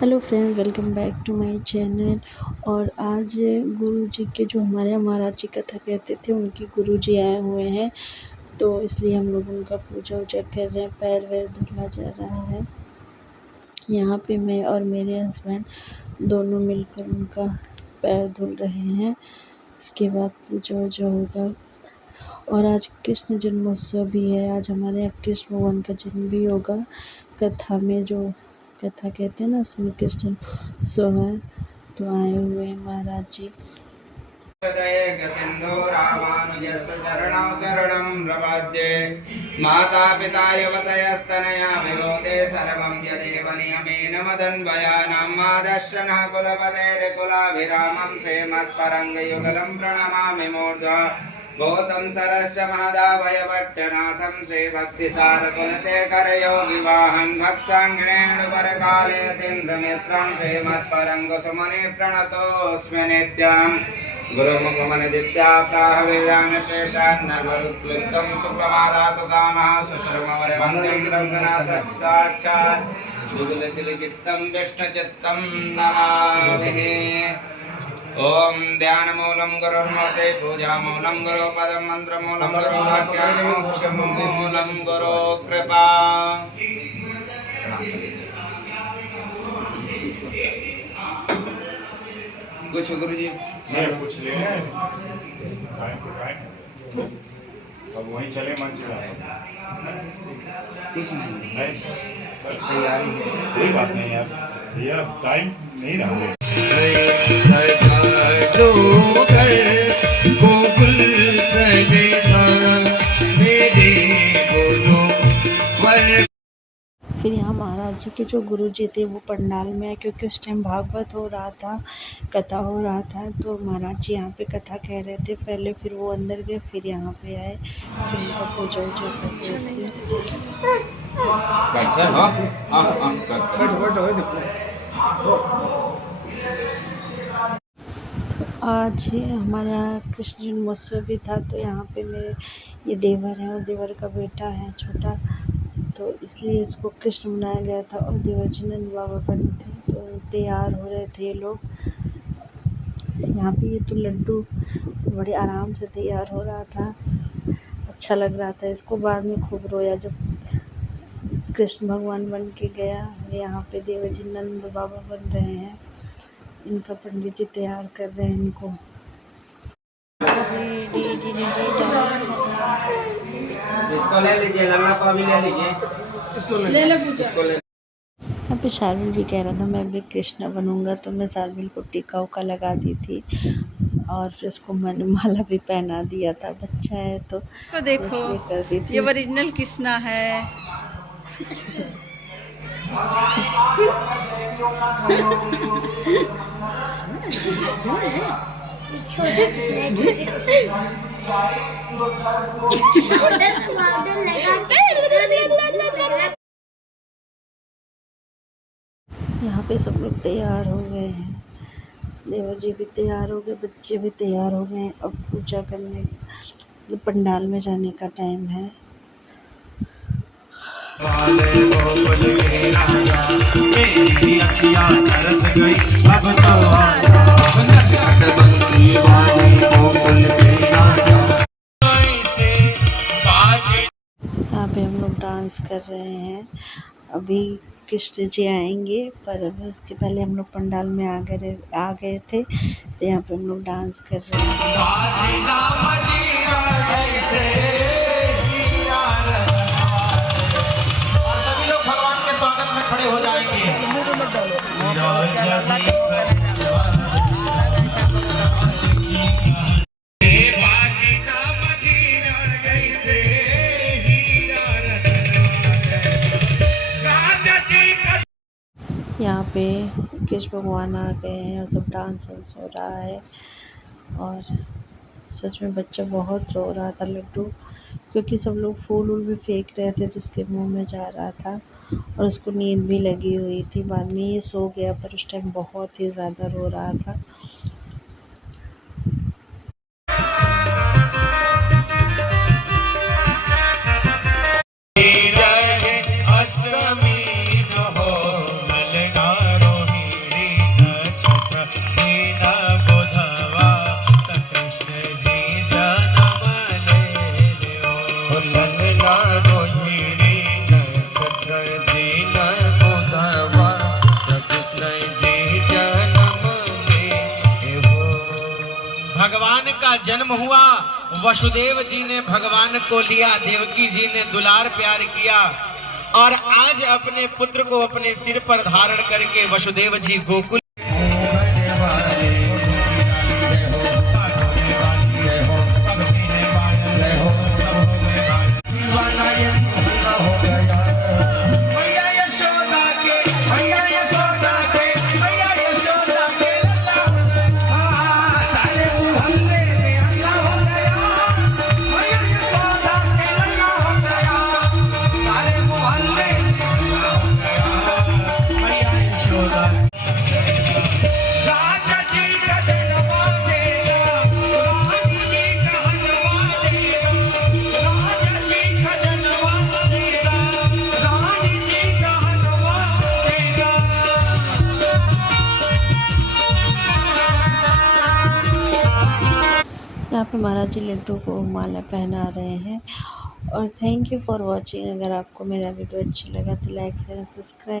Hello friends, welcome back to my channel. और आज गुरु जी के जो हमारे यहाँ महाराज जी कथा कहते थे, उनके गुरु जी आए हुए हैं, तो इसलिए हम लोग उनका पूजा वूजा कर रहे हैं। पैर वैर धुला जा रहा है। यहाँ पे मैं और मेरे हस्बैंड दोनों मिलकर उनका पैर धुल रहे हैं। इसके बाद पूजा वूजा होगा। और आज कृष्ण जन्मोत्सव भी है। आज हमारे यहाँ कृष्ण भगवान का जन्म भी होगा। कथा में जो कथा कहते हैं ना, उसमें कृष्ण जन्मोत्सव है, तो आए हुए हैं महाराज जी। माता पिता यवतयस्तनया विलोके सर्वं यदेव नियमेन मदन्वयानां मादर्शनः कुलपतेर्कुलाभिरामं श्रीमत्परङ्गयुगलं प्रणमामि मूर्ध्वा गौतम सरश्च महदावयवट्टनाथं श्रीभक्तिसारकुलशेखर योगिवाहन भक्ताङ्घ्रेणुपरकालयतीन्द्रमिश्रं श्रीमत्परङ्गुसुमने प्रणतोऽस्मि नित्यम् गुरुमुखमनिदित्या प्राह वेदानशेषान्नर्वरुक्लुप्तं सुप्रमादातु कामः सुश्रमवरवन्दं साक्षात् जुगलकिलचित्तं विष्णुचित्तं नमामि। ओम ध्यानमूलं गुरुर्मूर्ते पूजामूलं गुरुपदं मंत्रमूलं गुरुवाक्यमूलं गुरु कृपा। कुछ गुरुजी कुछ ले अब वहीं चले मन चला कुछ नहीं तैयारी है, कोई बात नहीं यार, भैया टाइम नहीं रहा। फिर यहाँ महाराज जी के जो गुरु जी थे वो पंडाल में आए, क्योंकि उस टाइम भागवत हो रहा था, कथा हो रहा था, तो महाराज जी यहाँ पे कथा कह रहे थे पहले। फिर वो अंदर गए, फिर यहाँ पे आए, फिर उनका पूजा वूजा कर रहे थे। आज हमारे यहाँ कृष्ण जन्मोत्सव भी था, तो यहाँ पे मेरे ये देवर हैं और देवर का बेटा है छोटा, तो इसलिए इसको कृष्ण बनाया गया था। और देवर जी नंद बाबा बने थे, तो तैयार हो रहे थे ये लोग। यहाँ पे ये तो लड्डू बड़े आराम से तैयार हो रहा था, अच्छा लग रहा था इसको। बाद में खूब रोया जब कृष्ण भगवान बन के गया। यहाँ पे देवर जी नंद बाबा बन रहे हैं, इनका पंडित जी तैयार कर रहे हैं इनको। इसको ले लीजिए, लल्ला को भी ले लीजिए, इसको ले लो पूजा। यहाँ पे शार्विल भी कह रहा था मैं भी कृष्ण बनूंगा, तो मैं शार्विल को टीका उका लगा दी थी और इसको मैंने माला भी पहना दिया था। बच्चा है तो देखो कर दी थी। ये ओरिजिनल कृष्णा है। यहाँ पे सब लोग तैयार हो गए हैं, देवर जी भी तैयार हो गए, बच्चे भी तैयार हो गए। अब पूजा करने पंडाल में जाने का टाइम है। यहाँ पे हम लोग डांस कर रहे हैं। अभी कृष्ण जी आएंगे, पर अभी उसके पहले हम लोग पंडाल में आ गए थे, तो यहाँ पे हम लोग डांस कर रहे हैं। सभी लोग भगवान के स्वागत में खड़े हो जाएंगे। यहाँ पे कृष्ण भगवान आ गए हैं और सब डांस वांस हो रहा है। और सच में बच्चा बहुत रो रहा था लड्डू, क्योंकि सब लोग फूल वूल भी फेंक रहे थे, तो उसके मुंह में जा रहा था और उसको नींद भी लगी हुई थी। बाद में ये सो गया, पर उस टाइम बहुत ही ज़्यादा रो रहा था। अष्टमी हो मलगारो जन्म हुआ, वसुदेव जी ने भगवान को लिया, देवकी जी ने दुलार प्यार किया और आज अपने पुत्र को अपने सिर पर धारण करके वसुदेव जी गोकुल यहाँ पे महाराज जी लड्डू को माला पहना रहे हैं। और थैंक यू फॉर वॉचिंग। अगर आपको मेरा वीडियो अच्छी लगा तो लाइक शेयर सब्सक्राइब।